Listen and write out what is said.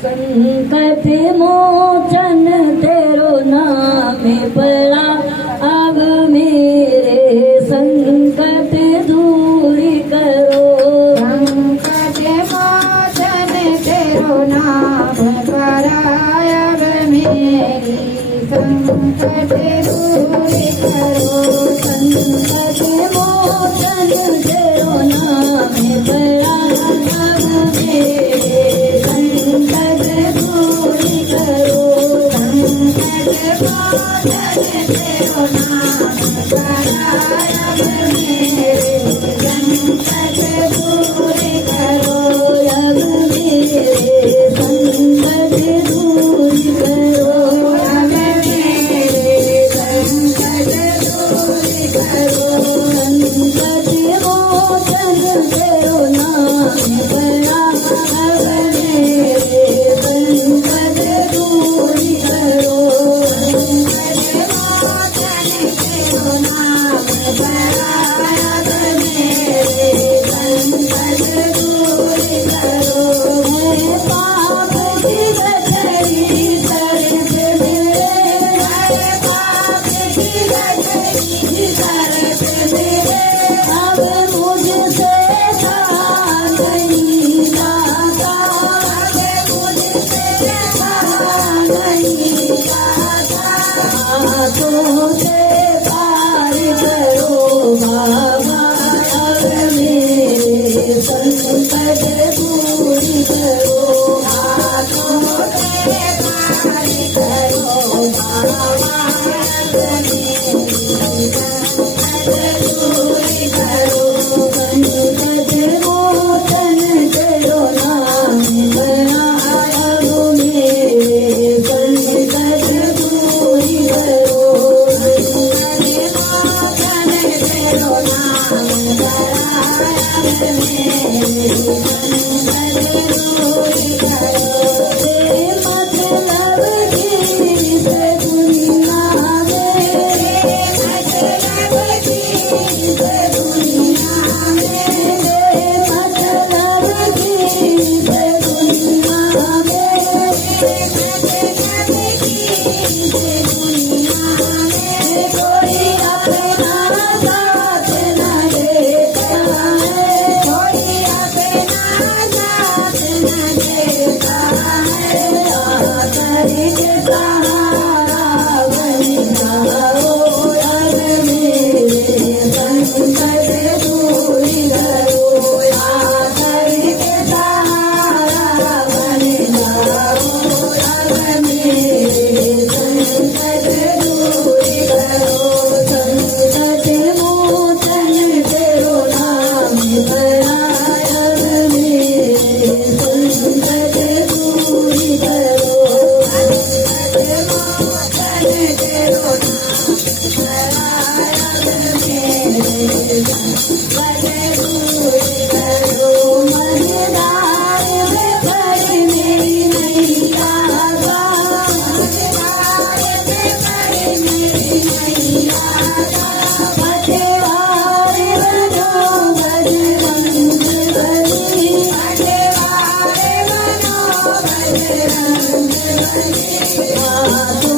संकट मोचन तेरो नाम पड़ा, अब मेरे संकट दूर करो। संकट मोचन तेरो नाम पड़ा, अब मेरी संकट दूर करो। संकट मोचन तेरो नाम पड़ा, अब मेरे संकट दूर करो। संकट मोचन तेरो नाम पड़ा, अब मेरे संकट दूर करो। अब मेरे संकट दूर करो। अब मेरे संकट दूर करो। संकट मोचन तेरो नाम पड़ा, अब मेरे संकट दूर करो। संकट मोचन तेरो नाम पड़ा, अब मेरे संकट दूर करो। मैं पाप की गठरी तरफ मेरे, मैं पाप की गठरी तरफ मेरे, अब मुझसे था नहीं जाता। अब मुझसे कहा नहीं जाता। हाथों से पार करो बाबा, अब मेरे संकट दूर करो। हाथों से पार करो बाबा, अब मेरी संकट दूर करो। संकट मोचन तेरो नाम पड़ा, अब मेरे संकट दूर करो। संकट मोचन तेरो नाम पड़ा, अब मेरे संकट दूर करो। मतलब की से दुनिया में, मतलब की से दुनिया में, मतलब की से दुनिया में, मतलब की से दुनिया में, कोई अपना साथ न देता है। कोई अपना साथ न देता है। आकर के सहारा बन जाओ, अब मेरे संकट दूर करो। आकर के सहारा बन जाओ, अब मेरे संकट दूर करो। संकट मोचन तेरो नाम पड़ा, अब मेरे संकट दूर करो। संकट मोचन तेरो नाम पड़ा, अब मेरे संकट दूर करो। मझधार में कर मेरी नैया पार, मझधार में कर मेरी नैया पार। पटवार बनो बजरंग बली। पटवार बनो बजरंग बली। हाथ